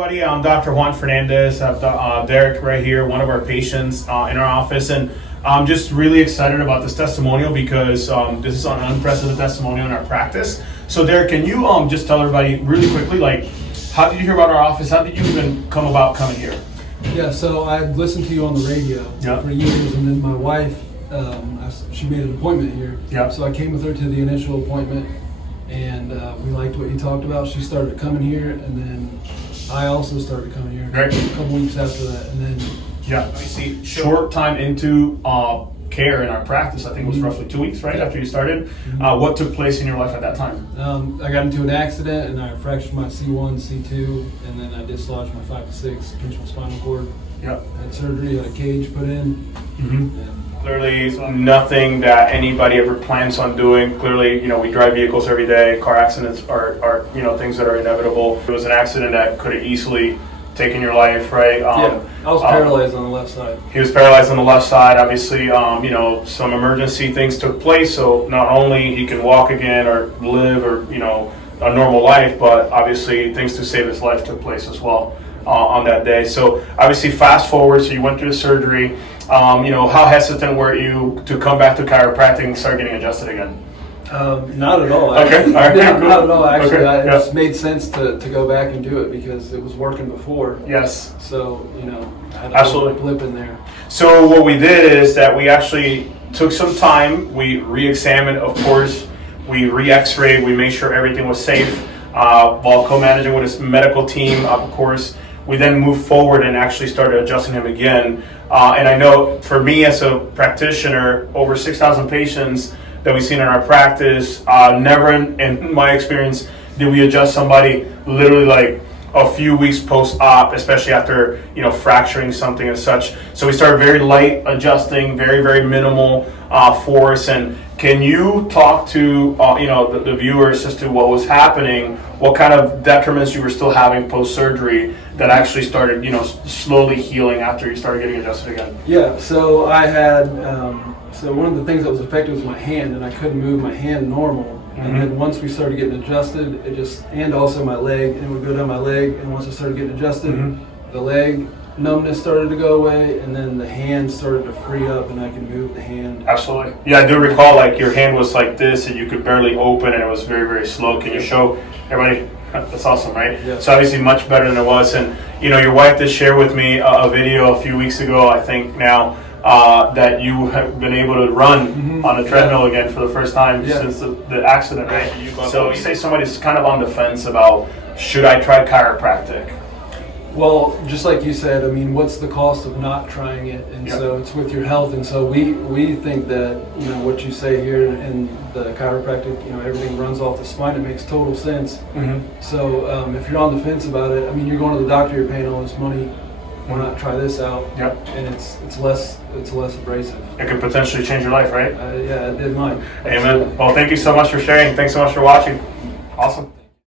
Everybody, I'm Dr. Juan Fernandez. I have Derek right here, one of our patients in our office, and I'm just really excited about this testimonial because this is an unprecedented testimonial in our practice. So Derek, can you just tell everybody really quickly, like, how did you hear about our office? How did you even come about coming here? Yeah, so I listened to you on the radio for years, and then my wife, she made an appointment here. Yeah. So I came with her to the initial appointment, and we liked what you talked about. She started coming here, and then I also started coming here Great. a couple weeks after that, and then I see. Short time into care in our practice, I think it was roughly 2 weeks, right, after you started. What took place in your life at that time? I got into an accident, and I fractured my C1, C2, and then I dislodged my 5 to 6 pinchable spinal cord. Yep. Had surgery, had a cage put in. Clearly, nothing that anybody ever plans on doing. Clearly, we drive vehicles every day. Car accidents are things that are inevitable. It was an accident that could have easily taken your life, right? I was paralyzed on the left side. He was paralyzed on the left side. Obviously, some emergency things took place. So not only he can walk again or live or a normal life, but obviously things to save his life took place as well on that day. So obviously, fast forward. So you went through the surgery. How hesitant were you to come back to chiropractic and start getting adjusted again? Not at all. Okay. All right. Yeah, not at all. Actually, Okay. it just made sense to go back and do it because it was working before. Yes. So, I had a Absolutely. blip in there. So what we did is that we actually took some time. We re-examined, of course. We re-x-rayed. We made sure everything was safe while co-managing with his medical team, of course. We then moved forward and actually started adjusting him again. And I know for me as a practitioner, over 6,000 patients that we've seen in our practice, never in my experience did we adjust somebody literally like a few weeks post-op, especially after fracturing something and such. So we started very light adjusting, very, very minimal force. And can you talk to the viewers as to what was happening, what kind of detriments you were still having post-surgery that actually started slowly healing after you started getting adjusted again? Yeah, so I had, so one of the things that was affected was my hand, and I couldn't move my hand normal. And then once we started getting adjusted, and also my leg, and it would go down my leg, and once I started getting adjusted, the leg numbness started to go away, and then the hand started to free up, and I could move the hand. Absolutely. Yeah, I do recall like your hand was like this, and you could barely open, and it was very, very slow. Can you show everybody? That's awesome, right? Yeah. So obviously much better than it was. And your wife did share with me a video a few weeks ago, I think now, that you have been able to run on a treadmill again for the first time since the accident, right? So you say somebody's kind of on the fence about, should I try chiropractic? Well, just like you said, I mean, what's the cost of not trying it? And so it's with your health. And so we think that, what you say here in the chiropractic, everything runs off the spine. It makes total sense. So if you're on the fence about it, I mean, you're going to the doctor, you're paying all this money. Why not try this out? Yep. And it's less abrasive. It could potentially change your life, right? Yeah, it did mine. Amen. Well, thank you so much for sharing. Thanks so much for watching. Awesome.